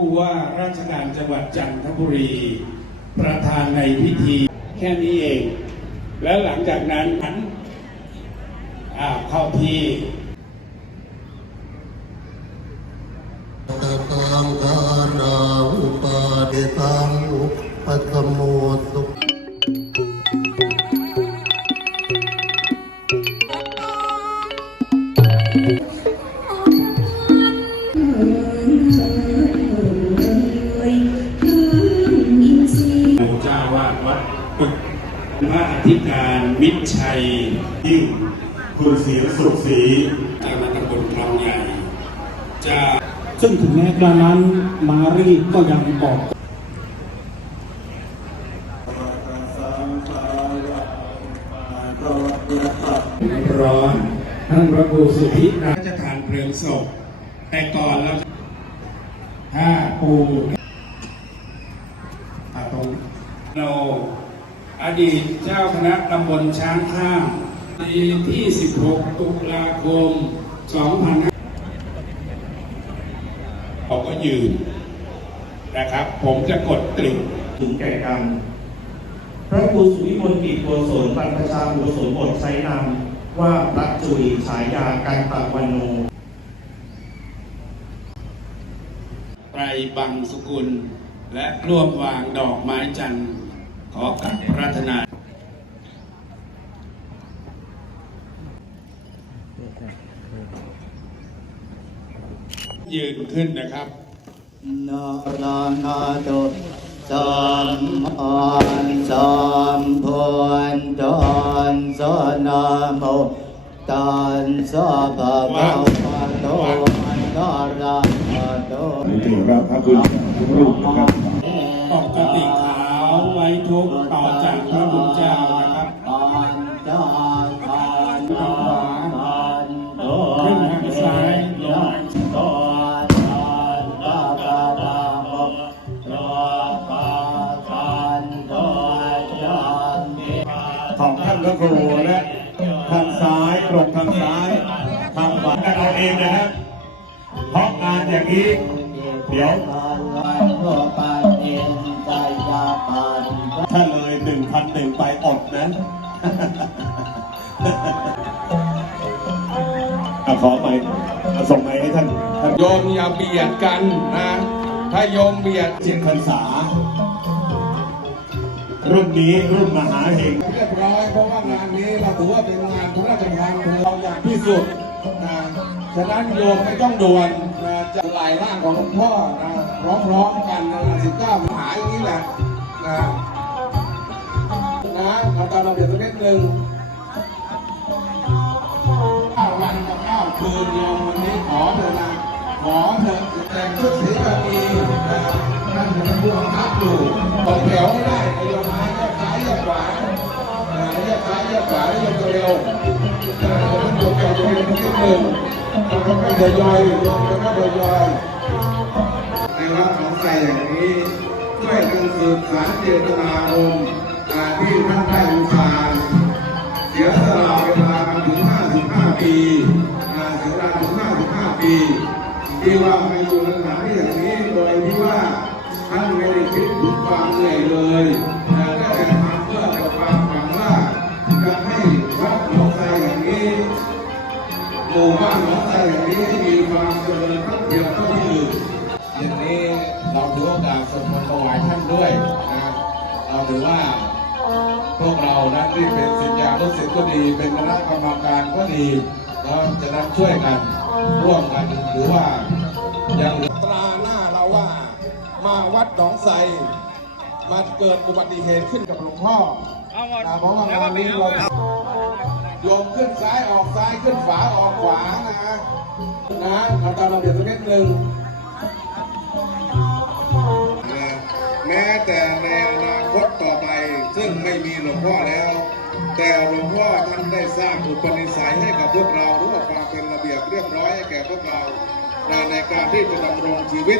ผู้ว่าราชการจังหวัดจันทบุรี ประธานในพิธีแค่นี้เอง แล้วหลังจากนั้นหันอ่าเข้าที่ ระอธิการมิตรชัยยิ่งคุณศรีสุขศรีจากมาตำบลคลองใหญ่จะซึ่งถึงแม้กระนั้นมารีก็ยังบอกร้อนท่านพระครูสุธิราชทานเพลิงศพแต่ก่อนแล้วถ้าปูตรงโน อดีตเจ้าคณะตำบลช้างข้ามในที่ 16 ตุลาคม 2500เขาก็ยืนนะครับ ผมจะกดตริงถึงแก่กรรมพระครูสุวิมลกิจโกศลบรรพชาอุปสมบทใช้นามว่าพระจุยฉายาการตะวันโนไตรบังสุกุล และร่วมวางดอกไม้จันทร์ อกับพรัตนายืนขึ้นนะครับนานานาโตสัมอันสัมพุนตันสนาโมตันสะภะวะโตนาราโตถึงครับพระคุณทุกรูปนะครับปกติขาวไว้ ทุกข์ต่อจากพระบุญเจ้านะครับปัญจขันธ์ขันโตขึ้นทางซ้ายลงโตตันตะกะตะโมโตปะขันโตยันติของท่านพระครูและทางซ้ายตรงทางซ้ายทางขวากันเอาเองนะฮะเพราะงานอย่างนี้เดี๋ยว ถ้าเลยหนึ่งพันหนึ่งไปอดนะอะขอไปเอาส่งไปให้ท่านท่านโยมอย่าเบียดกันนะ ถ้าโยมเบียดเจียนพรรษา รุ่นนี้รุ่นมหาเฮงเรียบร้อยเพราะว่างานนี้เราถือว่าเป็นงานพระราชทานเราอย่างที่สุดนะฉะนั้นโยมไม่ต้องด่วนนะจะลายร่างของหลวงพ่อนะพร้อมๆกันนะสิบเก้ามหาอย่างนี้แหละนะ นะเราตามระเบียบสักนิดนึงเก้าวันกับเก้าคืนโยมวันนี้ขอเถอะนะขอเถอะแต่งชุดสีแบบนี้นะท่านเป็นผู้บังคับอยู่ตรงแถวให้ได้โยมมาแยกซ้ายแยกขวาอ่าแยกซ้ายแยกขวาแล้วโยมเร็วอ่าผมโยมแยกเร็วนิดหนึ่งแล้วก็ทยอยโยแล้วก็ทยอยในวัดของใจอย่างนี้ช่วยกันสืบสานเจตนารมณ์ ที่ท่านได้อุทาเสียสละเวลาถึง 55 ปีอ่าเสียเวลาถึง 55 ปี ที่ว่ามาอยู่ในสถานที่อย่างนี้โดยที่ว่าท่านไม่ได้คิดถึงความเหนื่อยเลยแต่ได้แต่ทำเพื่อแต่ความหวังว่าจะให้วัดหนองไทรอย่างนี้หมู่บ้านหนองไทรอย่างนี้มีความเจริญเท่าเทียมเท่าที่อื่นอย่างนี้เราถือโอกาสสวดมนต์ถวายท่านด้วยนะเราถือว่า พวกเรานั้นที่เป็นศิษยานุศิษย์ก็ดี เป็นคณะกรรมการก็ดีแล้วจะนั้นช่วยกันร่วมกันหรือว่าอย่างตราหน้าเราว่า มาวัดหนองไทรมาเกิดอุบัติเหตุขึ้นกับหลวงพ่อเพราะว่างานนี้เราโยมขึ้นซ้ายออกซ้ายขึ้นขวาออกขวานะนะทำตามระเบียบสักนิดหนึ่งแม้แต่ในอ หลวงพ่อแล้ว แต่หลวงพ่อท่านได้สร้างอุปนิสัยให้กับพวกเรารู้ว่าความเป็นระเบียบเรียบร้อยให้แก่พวกเราในในการที่จะดำรงชีวิต